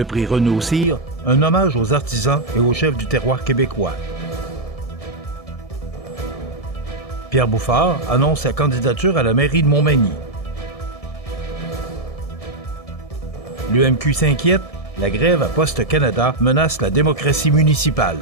Le prix Renaud Cyr, un hommage aux artisans et aux chefs du terroir québécois. Pierre Bouffard annonce sa candidature à la mairie de Montmagny. L'UMQ s'inquiète, la grève à Poste Canada menace la démocratie municipale.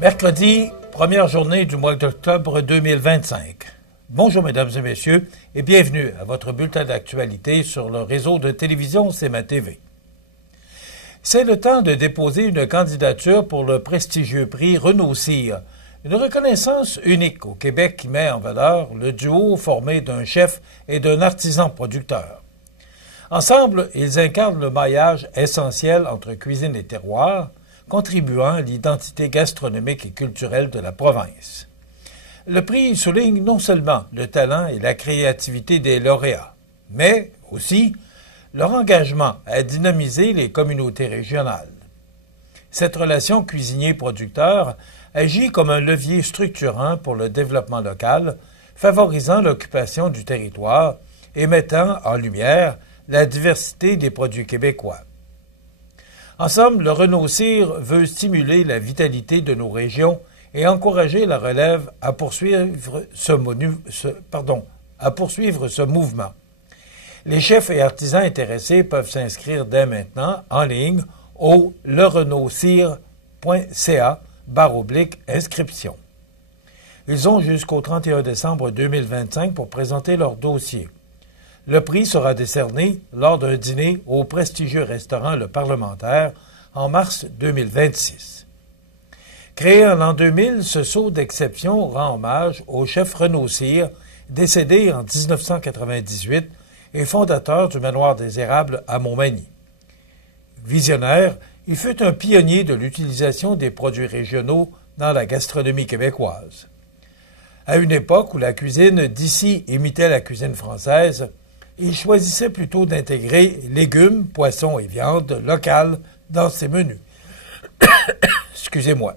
Mercredi, première journée du mois d'octobre 2025. Bonjour mesdames et messieurs et bienvenue à votre bulletin d'actualité sur le réseau de télévision CMA TV. C'est le temps de déposer une candidature pour le prestigieux prix Renaud Cyr, une reconnaissance unique au Québec qui met en valeur le duo formé d'un chef et d'un artisan producteur. Ensemble, ils incarnent le maillage essentiel entre cuisine et terroir, contribuant à l'identité gastronomique et culturelle de la province. Le prix souligne non seulement le talent et la créativité des lauréats, mais aussi leur engagement à dynamiser les communautés régionales. Cette relation cuisinier-producteur agit comme un levier structurant pour le développement local, favorisant l'occupation du territoire et mettant en lumière la diversité des produits québécois. En somme, le Renaud Cyr veut stimuler la vitalité de nos régions et encourager la relève à poursuivre ce mouvement. Les chefs et artisans intéressés peuvent s'inscrire dès maintenant en ligne au lerenaudcyr.ca/inscription. Ils ont jusqu'au 31 décembre 2025 pour présenter leur dossier. Le prix sera décerné lors d'un dîner au prestigieux restaurant Le Parlementaire en mars 2026. Créé en l'an 2000, ce saut d'exception rend hommage au chef Renaud Cyr, décédé en 1998 et fondateur du Manoir des Érables à Montmagny. Visionnaire, il fut un pionnier de l'utilisation des produits régionaux dans la gastronomie québécoise. À une époque où la cuisine d'ici imitait la cuisine française, il choisissait plutôt d'intégrer légumes, poissons et viandes locales dans ses menus. Excusez-moi.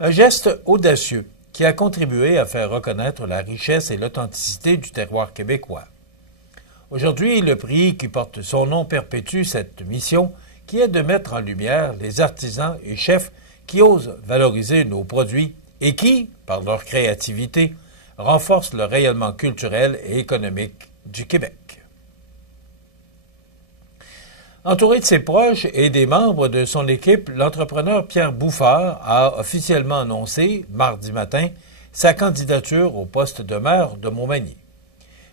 Un geste audacieux qui a contribué à faire reconnaître la richesse et l'authenticité du terroir québécois. Aujourd'hui, le prix qui porte son nom perpétue cette mission qui est de mettre en lumière les artisans et chefs qui osent valoriser nos produits et qui, par leur créativité, renforcent le rayonnement culturel et économique du Québec. Entouré de ses proches et des membres de son équipe, l'entrepreneur Pierre Bouffard a officiellement annoncé, mardi matin, sa candidature au poste de maire de Montmagny.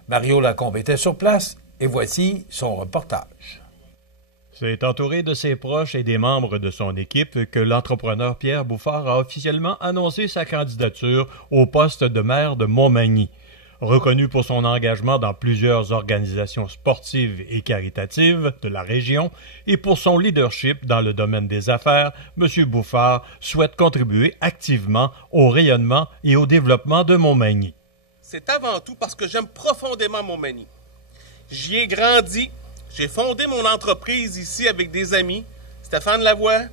Mario Lacombe était sur place et voici son reportage. C'est entouré de ses proches et des membres de son équipe que l'entrepreneur Pierre Bouffard a officiellement annoncé sa candidature au poste de maire de Montmagny. Reconnu pour son engagement dans plusieurs organisations sportives et caritatives de la région et pour son leadership dans le domaine des affaires, M. Bouffard souhaite contribuer activement au rayonnement et au développement de Montmagny. C'est avant tout parce que j'aime profondément Montmagny. J'y ai grandi, j'ai fondé mon entreprise ici avec des amis, Stéphane Lavoie,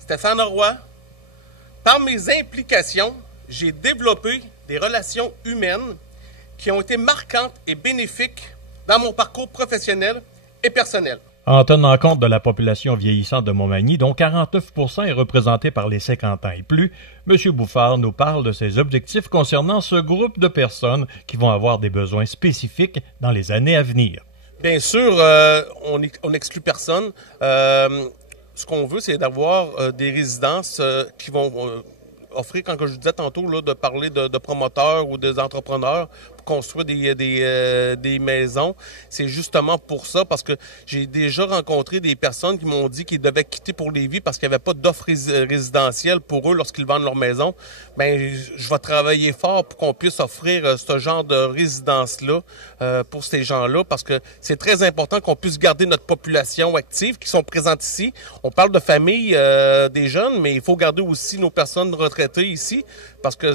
Stéphane Roy. Par mes implications, j'ai développé des relations humaines qui ont été marquantes et bénéfiques dans mon parcours professionnel et personnel. En tenant compte de la population vieillissante de Montmagny, dont 49 % est représentée par les 50 ans et plus, M. Bouffard nous parle de ses objectifs concernant ce groupe de personnes qui vont avoir des besoins spécifiques dans les années à venir. Bien sûr, on n'exclut personne. Ce qu'on veut, c'est d'avoir des résidences qui vont offrir, quand je vous disais tantôt, là, de parler de promoteurs ou des entrepreneurs pour construire des maisons. C'est justement pour ça, parce que j'ai déjà rencontré des personnes qui m'ont dit qu'ils devaient quitter pour Lévis parce qu'il n'y avait pas d'offre résidentielle pour eux lorsqu'ils vendent leur maison. Bien, je vais travailler fort pour qu'on puisse offrir ce genre de résidence-là pour ces gens-là, parce que c'est très important qu'on puisse garder notre population active qui sont présentes ici. On parle de famille des jeunes, mais il faut garder aussi nos personnes retraitées ici parce que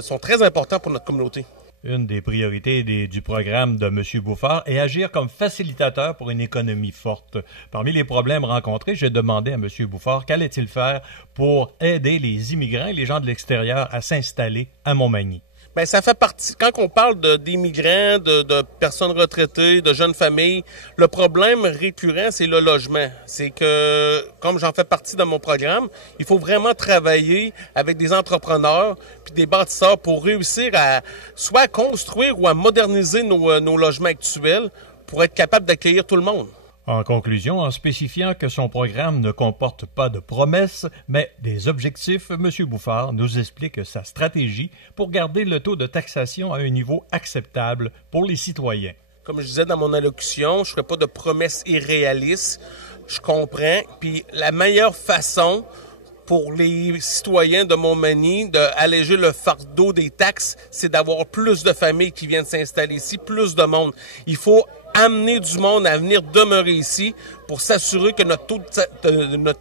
sont très importants pour notre communauté. Une des priorités du programme de M. Bouffard est agir comme facilitateur pour une économie forte. Parmi les problèmes rencontrés, j'ai demandé à M. Bouffard qu'allait-il faire pour aider les immigrants et les gens de l'extérieur à s'installer à Montmagny. Bien, ça fait partie, quand on parle d'immigrants, de personnes retraitées, de jeunes familles, le problème récurrent, c'est le logement. C'est que, comme j'en fais partie de mon programme, il faut vraiment travailler avec des entrepreneurs puis des bâtisseurs pour réussir à soit construire ou à moderniser nos logements actuels pour être capable d'accueillir tout le monde. En conclusion, en spécifiant que son programme ne comporte pas de promesses, mais des objectifs, M. Bouffard nous explique sa stratégie pour garder le taux de taxation à un niveau acceptable pour les citoyens. Comme je disais dans mon allocution, je ne ferai pas de promesses irréalistes. Je comprends. Puis la meilleure façon pour les citoyens de Montmagny d'alléger le fardeau des taxes, c'est d'avoir plus de familles qui viennent s'installer ici, plus de monde. Il faut amener du monde à venir demeurer ici pour s'assurer que notre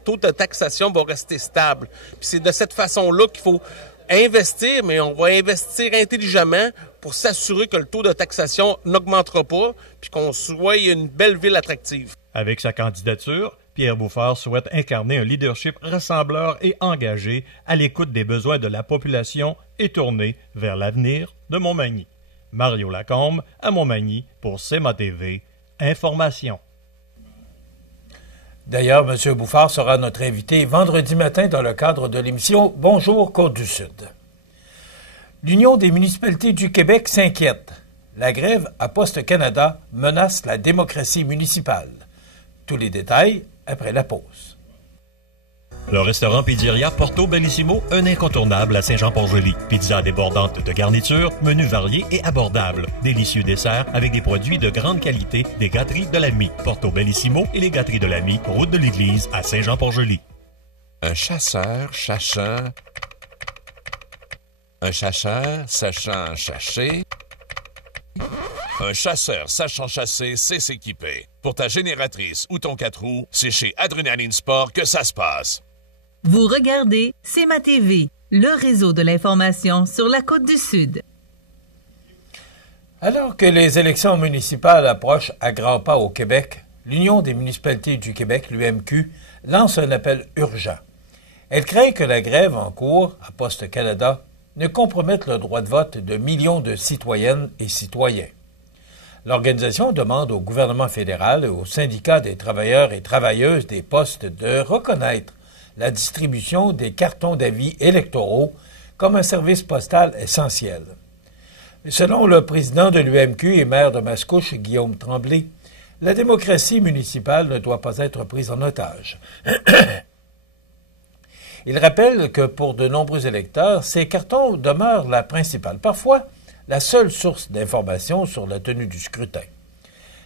taux de taxation va rester stable. Puis c'est de cette façon-là qu'il faut investir, mais on va investir intelligemment pour s'assurer que le taux de taxation n'augmentera pas puis qu'on soit une belle ville attractive. Avec sa candidature, Pierre Bouffard souhaite incarner un leadership rassembleur et engagé à l'écoute des besoins de la population et tourné vers l'avenir de Montmagny. Mario Lacombe à Montmagny pour CMA TV. Information. D'ailleurs, M. Bouffard sera notre invité vendredi matin dans le cadre de l'émission Bonjour Côte-du-Sud. L'Union des municipalités du Québec s'inquiète. La grève à Poste Canada menace la démocratie municipale. Tous les détails après la pause. Le restaurant Pizzeria Porto Bellissimo, un incontournable à Saint-Jean-Port-Joli. Pizza débordante de garniture, menu varié et abordable. Délicieux dessert avec des produits de grande qualité des gâteries de l'Ami. Porto Bellissimo et les gâteries de l'Ami, route de l'église à Saint-Jean-Port-Joli. Un chasseur chachant. Un chacheur sachant chasser. Un chasseur sachant chasser sait s'équiper. Pour ta génératrice ou ton 4 roues, c'est chez Adrenaline Sport que ça se passe. Vous regardez CMA TV, le réseau de l'information sur la Côte-du-Sud. Alors que les élections municipales approchent à grands pas au Québec, l'Union des municipalités du Québec, l'UMQ, lance un appel urgent. Elle craint que la grève en cours à Poste Canada ne compromette le droit de vote de millions de citoyennes et citoyens. L'organisation demande au gouvernement fédéral et aux syndicats des travailleurs et travailleuses des postes de reconnaître la distribution des cartons d'avis électoraux comme un service postal essentiel. Selon le président de l'UMQ et maire de Mascouche, Guillaume Tremblay, la démocratie municipale ne doit pas être prise en otage. Il rappelle que pour de nombreux électeurs, ces cartons demeurent la principale, parfois la seule source d'information sur la tenue du scrutin.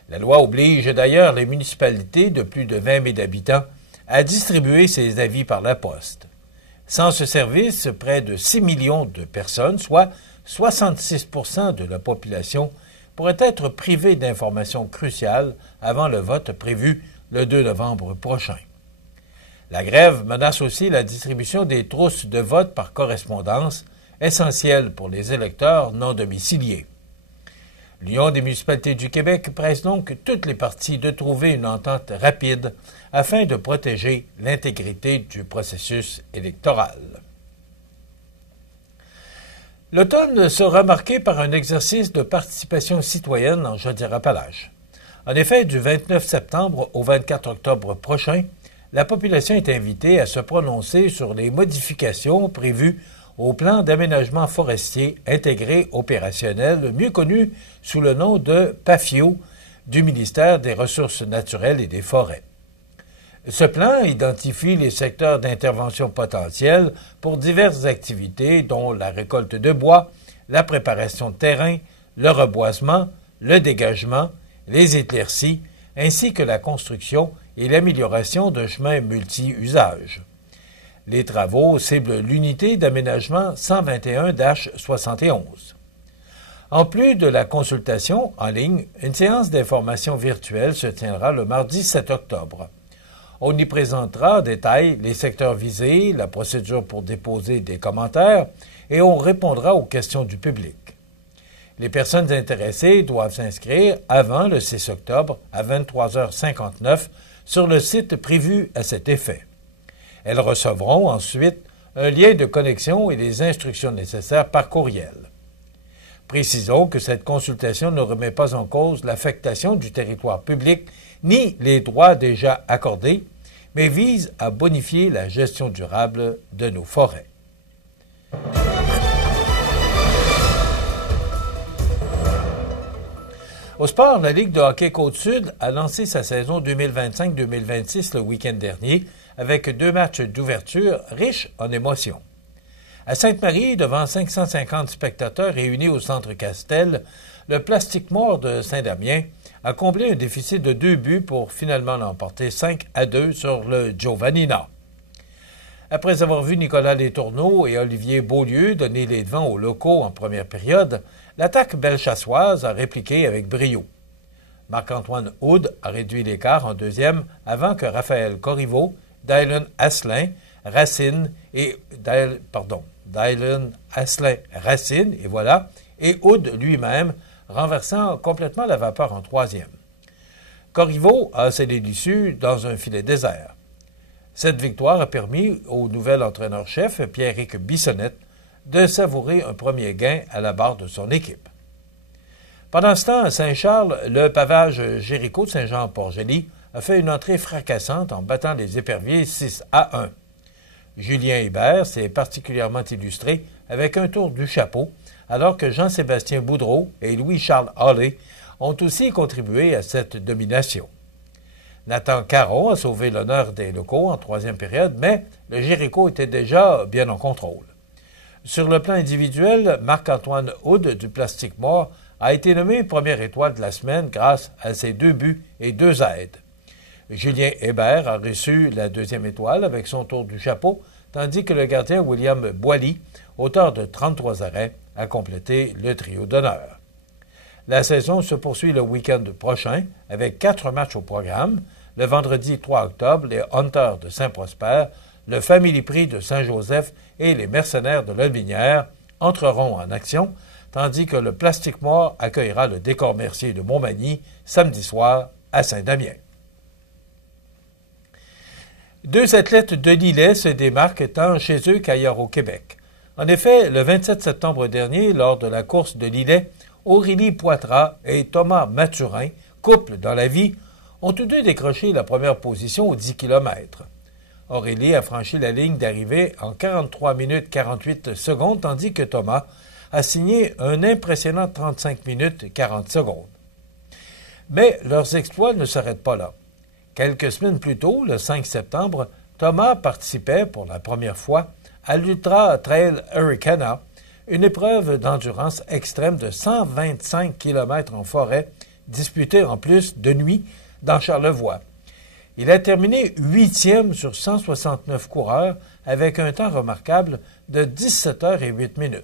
La loi oblige d'ailleurs les municipalités de plus de 20 000 habitants à distribuer ces avis par la poste. Sans ce service, près de 6 millions de personnes, soit 66 % de la population, pourraient être privées d'informations cruciales avant le vote prévu le 2 novembre prochain. La grève menace aussi la distribution des trousses de vote par correspondance, essentielles pour les électeurs non domiciliés. L'Union des municipalités du Québec presse donc toutes les parties de trouver une entente rapide afin de protéger l'intégrité du processus électoral. L'automne sera marqué par un exercice de participation citoyenne en Chaudière-Appalaches. En effet, du 29 septembre au 24 octobre prochain, la population est invitée à se prononcer sur les modifications prévues au plan d'aménagement forestier intégré opérationnel, mieux connu sous le nom de PAFIO, du ministère des Ressources naturelles et des Forêts. Ce plan identifie les secteurs d'intervention potentiels pour diverses activités, dont la récolte de bois, la préparation de terrain, le reboisement, le dégagement, les éclaircies, ainsi que la construction et l'amélioration de chemins multi-usages. Les travaux ciblent l'unité d'aménagement 121-71. En plus de la consultation en ligne, une séance d'information virtuelle se tiendra le mardi 7 octobre. On y présentera en détail les secteurs visés, la procédure pour déposer des commentaires et on répondra aux questions du public. Les personnes intéressées doivent s'inscrire avant le 6 octobre à 23h59 sur le site prévu à cet effet. Elles recevront ensuite un lien de connexion et les instructions nécessaires par courriel. Précisons que cette consultation ne remet pas en cause l'affectation du territoire public ni les droits déjà accordés, mais vise à bonifier la gestion durable de nos forêts. Au sport, la Ligue de hockey Côte-Sud a lancé sa saison 2025-2026 le week-end dernier avec 2 matchs d'ouverture riches en émotions. À Sainte-Marie, devant 550 spectateurs réunis au Centre Castel, le Plastic Mort de Saint-Damien a comblé un déficit de 2 buts pour finalement l'emporter 5-2 sur le Giovannina. Après avoir vu Nicolas Letourneau et Olivier Beaulieu donner les devants aux locaux en première période, l'attaque belchassoise a répliqué avec brio. Marc-Antoine Houd a réduit l'écart en deuxième avant que Raphaël Corriveau, Dylan Asselin, Racine et Houd lui-même, renversant complètement la vapeur en troisième. Corriveau a scellé l'issue dans un filet désert. Cette victoire a permis au nouvel entraîneur-chef, Pierre-Éric Bissonnette, de savourer un premier gain à la barre de son équipe. Pendant ce temps, à Saint-Charles, le pavage Jéricho de Saint-Jean-Port-Joli a fait une entrée fracassante en battant les Éperviers 6-1. Julien Hébert s'est particulièrement illustré avec un tour du chapeau, alors que Jean-Sébastien Boudreau et Louis-Charles Hallé ont aussi contribué à cette domination. Nathan Caron a sauvé l'honneur des locaux en troisième période, mais le Jéricho était déjà bien en contrôle. Sur le plan individuel, Marc-Antoine Houd du Plastic Mort a été nommé première étoile de la semaine grâce à ses 2 buts et 2 aides. Julien Hébert a reçu la deuxième étoile avec son tour du chapeau, tandis que le gardien William Boily, auteur de 33 arrêts, a complété le trio d'honneur. La saison se poursuit le week-end prochain avec 4 matchs au programme. Le vendredi 3 octobre, les Hunters de Saint-Prosper, le Family Prix de Saint-Joseph et les Mercenaires de l'Aulbinière entreront en action, tandis que le Plastic Mort accueillera le Décor Mercier de Montmagny samedi soir à Saint-Damien. 2 athlètes de Lillet se démarquent tant chez eux qu'ailleurs au Québec. En effet, le 27 septembre dernier, lors de la course de Lillet, Aurélie Poitras et Thomas Mathurin, couple dans la vie, ont tous deux décroché la première position aux 10 km. Aurélie a franchi la ligne d'arrivée en 43 minutes 48 secondes, tandis que Thomas a signé un impressionnant 35 minutes 40 secondes. Mais leurs exploits ne s'arrêtent pas là. Quelques semaines plus tôt, le 5 septembre, Thomas participait pour la première fois à l'Ultra Trail Hurricane, une épreuve d'endurance extrême de 125 km en forêt, disputée en plus de nuit dans Charlevoix. Il a terminé 8e sur 169 coureurs avec un temps remarquable de 17 heures et 8 minutes.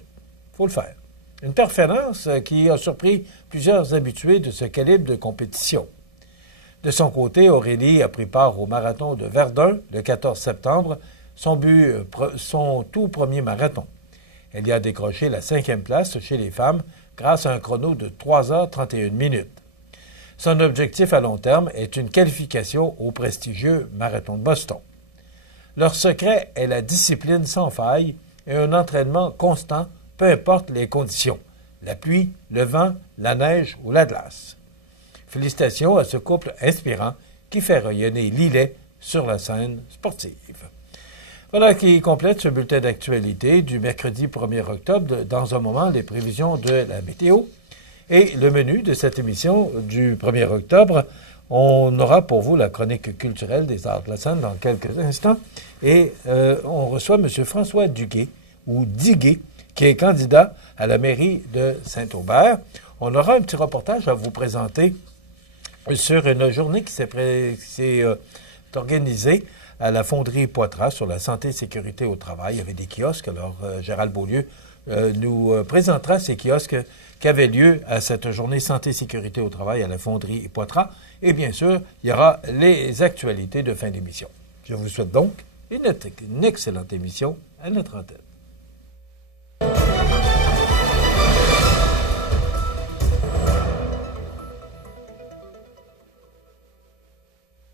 Faut le faire. Une performance qui a surpris plusieurs habitués de ce calibre de compétition. De son côté, Aurélie a pris part au marathon de Verdun le 14 septembre, son tout premier marathon. Elle y a décroché la 5e place chez les femmes grâce à un chrono de 3h31 minutes. Son objectif à long terme est une qualification au prestigieux marathon de Boston. Leur secret est la discipline sans faille et un entraînement constant, peu importe les conditions, la pluie, le vent, la neige ou la glace. Félicitations à ce couple inspirant qui fait rayonner Lillet sur la scène sportive. Voilà qui complète ce bulletin d'actualité du mercredi 1er octobre. Dans un moment, les prévisions de la météo et le menu de cette émission du 1er octobre. On aura pour vous la chronique culturelle des arts de la scène dans quelques instants. Et on reçoit M. François Duguay, ou Diguay, qui est candidat à la mairie de Saint-Aubert. On aura un petit reportage à vous présenter sur une journée qui s'est organisée à la fonderie Poitras sur la santé et sécurité au travail. Il y avait des kiosques. Alors, Gérald Beaulieu nous présentera ces kiosques qui avaient lieu à cette journée santé et sécurité au travail à la fonderie Poitras. Et bien sûr, il y aura les actualités de fin d'émission. Je vous souhaite donc une excellente émission à notre antenne.